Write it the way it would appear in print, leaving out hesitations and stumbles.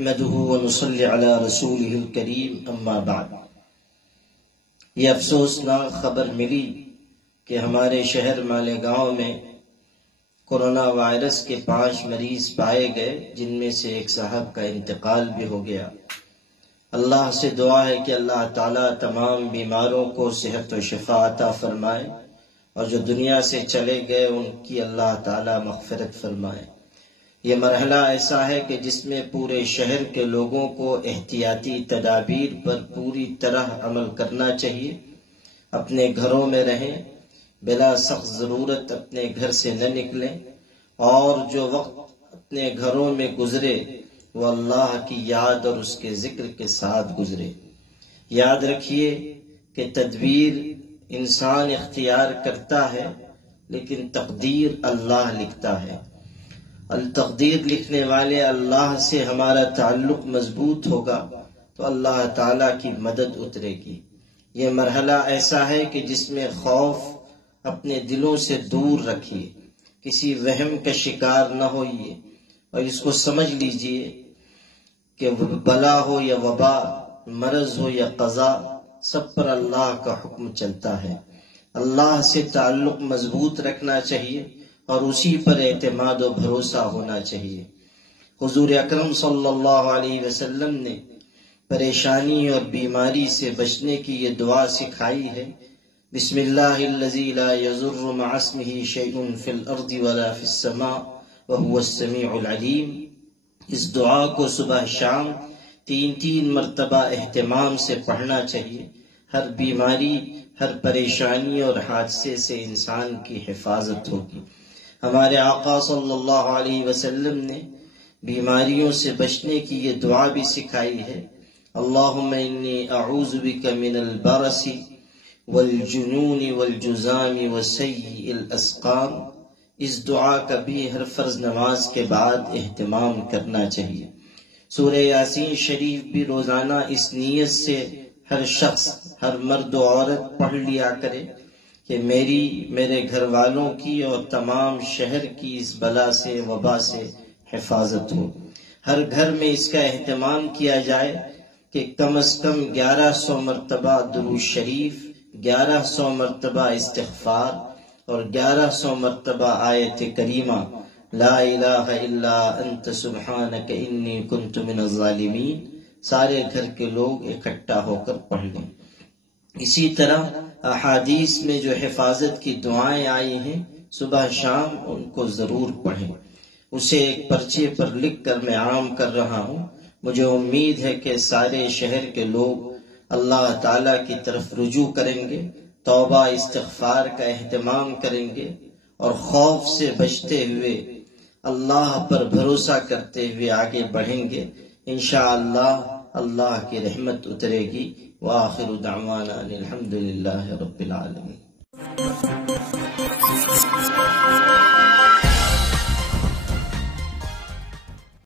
نحمده ونصلي على رسوله الكريم اما بعد۔ یہ افسوسناک خبر ملی کہ ہمارے شہر مالیگاؤں میں کورونا وائرس کے 5 مریض پائے گئے، جن میں سے ایک صاحب کا انتقال بھی ہو گیا۔ اللہ سے دعا ہے کہ اللہ تعالیٰ تمام بیماروں کو صحت و شفا عطا فرمائے، اور جو دنیا سے چلے گئے ان کی اللہ تعالیٰ مغفرت فرمائے۔ یہ مرحلہ ایسا ہے کہ جس میں پورے شہر کے لوگوں کو احتیاطی تدابیر پر پوری طرح عمل کرنا چاہیے۔ اپنے گھروں میں رہیں، بلا سخت ضرورت اپنے گھر سے نہ نکلیں، اور جو وقت اپنے گھروں میں گزرے وہ اللہ کی یاد اور اس کے ذکر کے ساتھ گزرے۔ یاد رکھیے کہ تدبیر انسان اختیار کرتا ہے، لیکن تقدیر اللہ لکھتا ہے۔ التقدیر لکھنے والے اللہ سے ہمارا تعلق مضبوط ہوگا تو اللہ تعالیٰ کی مدد اترے گی۔ یہ مرحلہ ایسا ہے کہ جس میں خوف اپنے دلوں سے دور رکھیے، کسی وہم کا شکار نہ ہوئیے، اور اس کو سمجھ لیجئے کہ بلا ہو یا وبا، مرض ہو یا قضا، سب پر اللہ کا حکم چلتا ہے۔ اللہ سے تعلق مضبوط رکھنا چاہیے اور اسی پر اعتماد و بھروسہ ہونا چاہیے۔ حضور اکرم صلی اللہ علیہ وسلم نے پریشانی اور بیماری سے بچنے کی یہ دعا سکھائی ہے۔ بسم اللہ الذی لا یضر مع اسمہ شیء فی الارض ولا فی السماء وهو السمیع العلیم۔ اس دعا کو صبح شام 3 مرتبہ اہتمام سے پڑھنا چاہیے۔ ہر بیماری، ہر پریشانی اور حادثے سے انسان کی حفاظت ہوگی۔ ہمارے آقا صلی اللہ علیہ وسلم نے بیماریوں سے بچنے کی یہ دعا بھی سکھائی ہے۔ اللہم انی اعوذ بک من البرس والجنون والجزام وسیء الاسقام۔ اس دعا کا بھی ہر فرض نماز کے بعد اہتمام کرنا چاہیے۔ سورہ یاسین شریف بھی روزانہ اس نیت سے ہر شخص، ہر مرد و عورت پڑھ لیا کرے کہ میرے گھر والوں کی اور تمام شہر کی اس بلا سے، وبا سے حفاظت ہو۔ ہر گھر میں اس کا اہتمام کیا جائے کہ کم از کم 1100 مرتبہ درود شریف، 1100 مرتبہ استغفار اور 1100 مرتبہ آیت کریمہ لا الہ الا انت سبحانک انی کنت من الظالمین سارے گھر کے لوگ اکٹھا ہو کر پڑھ لیں۔ اسی طرح احادیث میں جو حفاظت کی دعائیں آئی ہیں، صبح شام ان کو ضرور پڑھیں۔ اسے ایک پرچے پر لکھ کر میں عام کر رہا ہوں۔ مجھے امید ہے کہ سارے شہر کے لوگ اللہ تعالیٰ کی طرف رجوع کریں گے، توبہ استغفار کا اہتمام کریں گے، اور خوف سے بچتے ہوئے اللہ پر بھروسہ کرتے ہوئے آگے بڑھیں گے۔ انشاءاللہ اللہ کی رحمت اترے گی۔ وآخر دعوانا الحمد للہ رب العالمین۔